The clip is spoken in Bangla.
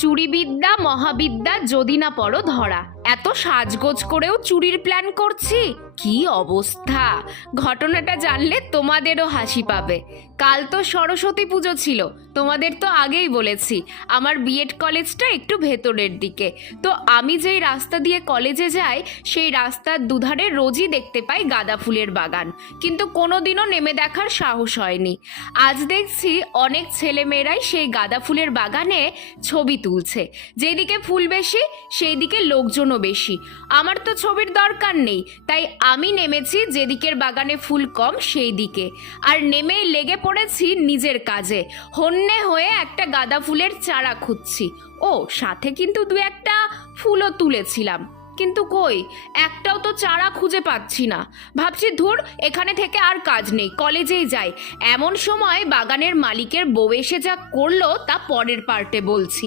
চুরিবিদ্যা মহাবিদ্যা যদি না পড়ো ধরা। এত সাজগোজ করেও চুরির প্ল্যান করছি, কি অবস্থা! ঘটনাটা জানলে তোমাদেরও হাসি পাবে। কাল তো সরস্বতী পুজো ছিল, তোমাদের তো আগেই বলেছি আমার বিএড কলেজটা একটু ভেতরের দিকে। তো আমি যেই রাস্তা দিয়ে কলেজে যাই সেই রাস্তার দুধারে রোজই দেখতে পাই গাঁদা ফুলের বাগান, কিন্তু কোনোদিনও নেমে দেখার সাহস হয়নি। আজ দেখছি অনেক ছেলেমেয়েরাই সেই গাঁদা ফুলের বাগানে ছবি তুলছে। যেদিকে ফুল বেশি সেই দিকে লোকজনও বেশি। আমার তো ছবির দরকার নেই, তাই আমি নেমেছি যেদিকের বাগানে ফুল কম সেই দিকে, আর নেমেই লেগে পড়েছি নিজের কাজে। হন্যে হয়ে একটা গাঁদা ফুলের চারা খুঁজছি। ও সাথে কিন্তু দু একটা ফুলও তুলেছিলাম, কিন্তু কই একটাও তো চারা খুঁজে পাচ্ছি না। ভাবছি ধুর, এখানে থেকে আর কাজ নেই, কলেজেই যাই। এমন সময় বাগানের মালিকের বউ এসে যা করলো তা পরের পার্টে বলছি।